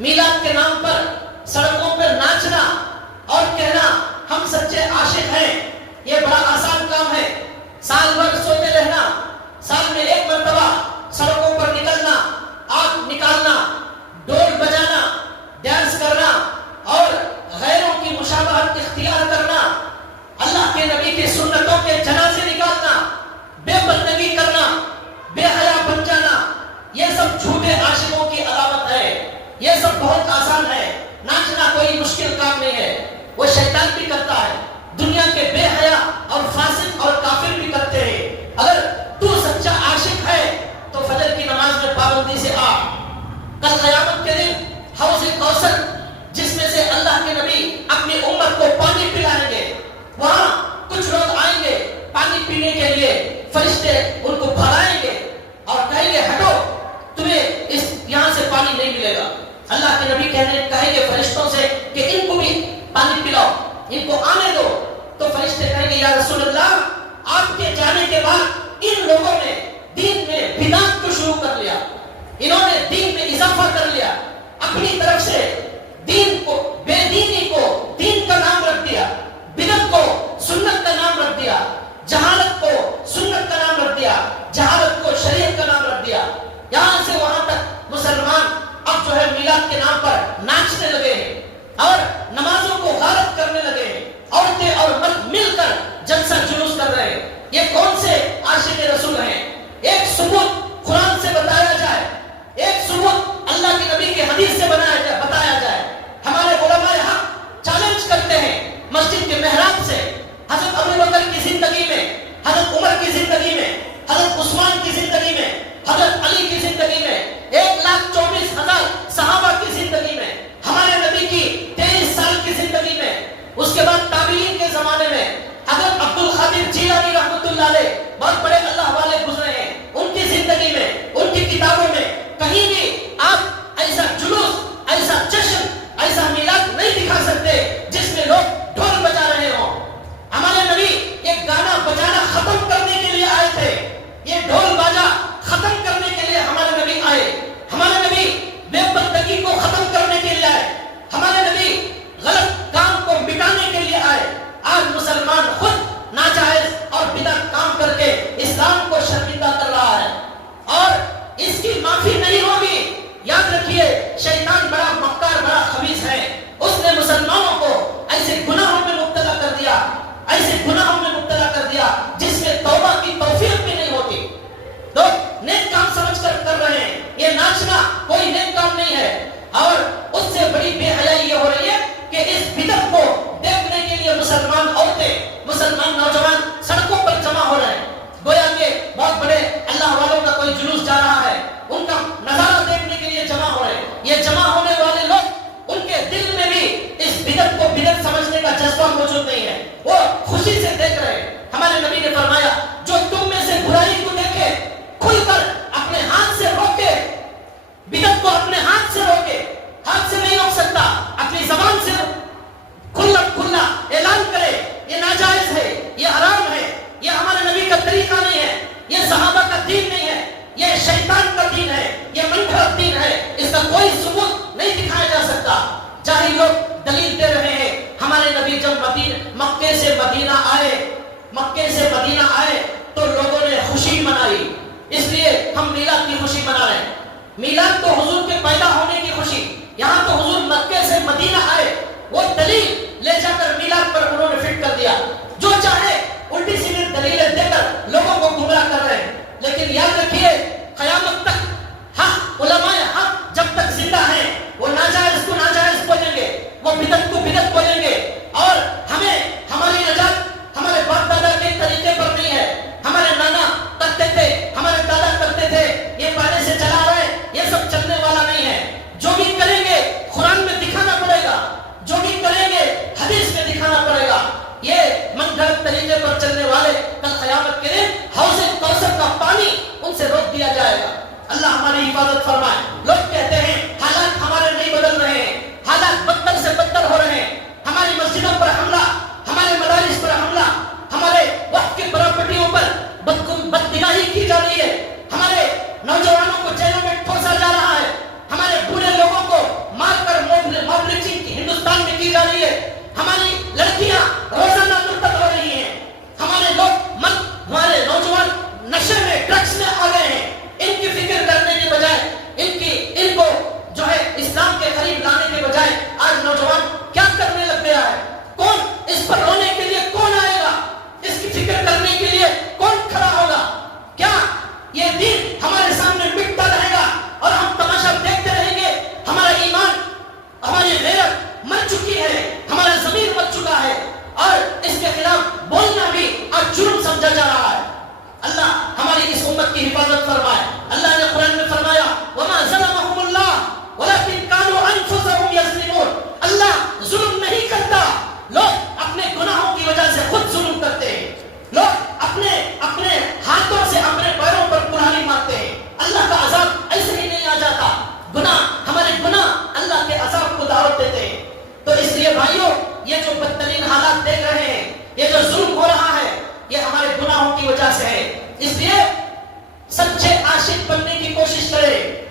میلاد کے نام پر سڑکوں پر ناچنا اور کہنا ہم سچے عاشق ہیں، یہ بڑا آسان کام ہے۔ سال بھر سوتے رہنا، سال میں ایک مرتبہ سڑکوں پر نکلنا، آگ نکالنا، ڈول بجانا، ڈانس کرنا اور غیروں کی مشابہت اختیار کرنا، اللہ کے نبی کی سنتوں کے جنازے نکالنا، بے پردگی کرنا، بے حیا بن جانا، یہ سب جھوٹے عاشقوں کی علامت ہے۔ یہ سب بہت آسان ہے، ناچنا کوئی مشکل کام نہیں ہے۔ وہ شیطان بھی کرتا ہے، دنیا کے بے حیا اور فاسق اور کافر بھی کرتے ہیں۔ اگر تو سچا عاشق ہے تو فجر کی نماز میں پابندی سے آ۔ کل قیامت کے دن حوض کوثر جس میں سے اللہ کے نبی اپنی امت کو پانی پلائیں گے، وہاں کچھ لوگ آئیں گے پانی پینے کے لیے، فرشتے ان کو بھگائیں گے اور کہیں گے ہٹو، تمہیں یہاں سے پانی نہیں ملے گا۔ اللہ کے نبی کہیں گے فرشتوں سے کہ ان کو بھی پانی پلاؤ، ان کو آنے دو۔ تو فرشتے کہیں گے یا رسول اللہ، آپ کے جانے کے بعد ان لوگوں نے دین میں بدعت کو شروع کر لیا، انہوں نے دین میں اضافہ کر لیا، اپنی طرف سے دین کو، بے دینی کو دین کا نام رکھ دیا، بدعت کو سنت کا نام رکھ دیا، جہالت کو سنت کا نام رکھ دیا، جہالت کو شریعت کا نام رکھ دیا۔ یہاں سے وہاں تک مسلمان اب جو ہے میلاد کے نام پر ناچنے لگے ہیں اور نمازوں کو غارت کرنے لگے ہیں، عورتیں اور مرد مل کر جلسہ جلوس کر رہے ہیں۔ یہ کون سے عاشق رسول ہیں؟ ایک ثبوت قرآن سے بتایا جائے، ایک ثبوت اللہ کے نبی کی حدیث سے بتایا جائے۔ ہمارے علماء حق چیلنج کرتے ہیں مسجد کے محراب سے، حضرت ابوبکر کی زندگی میں، حضرت عمر کی زندگی میں، حضرت عثمان کی زندگی میں، حضرت علی کی زندگی میں، 1,24,000 صحابہ کی زندگی میں، ہمارے نبی کی 23 سال کی زندگی میں، اس کے بعد تابعین کے زمانے میں حضرت عبد القادر جیلانی رحمۃ اللہ علیہ بہت بڑے اللہ والے گزرے ہیں، ان کی زندگی میں، ان کی کتابوں میں کہیں بھی آپ ایسا جلوس، ایسا جشن، ایسا میلاد نہیں دکھا سکتے جس میں لوگ ڈھول بجا رہے ہوں۔ ہمارے نبی ایک گانا بجانا ختم کرنے کے لیے آئے تھے، یہ ڈھول باجا ختم کرنے کے لیے ہمارے نبی آئے، ہمارے نبی بے پردگی کو ختم کرنے کے لیے آئے، ہمارے نبی غلط کام کو مٹانے کے لیے آئے۔ آج مسلمان خود ناجائز اور بدعت کام کر کے اسلام کو شرمندہ کر رہا ہے اور اس کی معافی نہیں ہوگی۔ یاد رکھیے شیطان بڑا مکار، بڑا خبیث ہے، اس نے مسلمانوں کو ایسے گناہوں میں مبتلا کر دیا، ایسے گناہوں میں مبتلا کر دیا جس میں توبہ کی توفیق بھی نہیں ہوتی۔ لوگ نیک کام سمجھ کر رہے ہیں، یہ ناچنا کوئی نیک کام نہیں ہے، اور اس سے بڑی بے حیائی یہ ہو رہی ہے کہ اس بدعت کو دیکھنے کے لیے مسلمان عورتیں، مسلمان نوجوان سڑکوں پر جمع ہو رہے ہیں، گویا کہ بہت بڑے اللہ والوں کا کوئی جلوس جا رہا ہے، ان کا نظارہ دیکھنے کے لیے جمع ہو رہے ہیں۔ یہ جمع ہونے والے لوگ، ان کے دل میں بھی اس بدعت کو بدعت سمجھنے کا جذبہ موجود نہیں ہے، وہ خوشی سے دیکھ رہے ہیں۔ ہمارے نبی نے فرمایا جو تم میں سے برائی کو دیکھے کھل کر اپنے ہاتھ سے روکے، بدعت کو اپنے ہاتھ سے روکے، ہاتھ سے نہیں روک سکتا، اپنی زبان سے کھلا کھلا اعلان کرے یہ ناجائز ہے، یہ حرام ہے، یہ ہمارے نبی کا طریقہ نہیں ہے، یہ صحابہ کا دین نہیں ہے، یہ شیطان کا دین ہے، یہ منکر دین ہے، اس کا کوئی ثبوت نہیں دکھایا جا سکتا۔ جاہل لوگ دلیل دے رہے ہیں ہمارے نبی جب مکے سے مدینہ آئے تو لوگوں نے خوشی منائی، اس لیے ہم میلاد کی خوشی منا رہے ہیں۔ میلاد تو حضور کے پیدا ہونے کی خوشی، یہاں تو حضور مکے سے مدینہ آئے، وہ دلیل لے جا کر میلاد پر انہوں نے فٹ کر دیا، جو چاہے الٹی سیدھی دلیلیں دے کر لوگوں کو گمراہ کر رہے ہیں۔ لیکن یاد رکھیے قیامت تک حق، علماء حق جب تک زندہ ہیں وہ ناجائز کو ناجائز بولیں گے، وہ بدعت کو بدعت بولیں گے، اور ہمیں ہماری نجات ہمارے باپ دادا کے طریقے پر نہیں ہے، ہمارے نانا کرتے تھے، ہمارے دادا کرتے تھے، یہ پہلے سے چلا رہا ہے، یہ سب چلنے والا نہیں ہے۔ جو بھی کریں گے قرآن میں دکھانا پڑے گا، جو بھی کریں گے حدیث میں دکھانا پڑے گا۔ یہ من گھڑت طریقے پر چلنے والے کل قیامت کے دن حوض کوثر کا پانی ان سے روک دیا جائے گا۔ وجہ سے ہے. اس لیے سچے عاشق بننے کی کوشش کرے.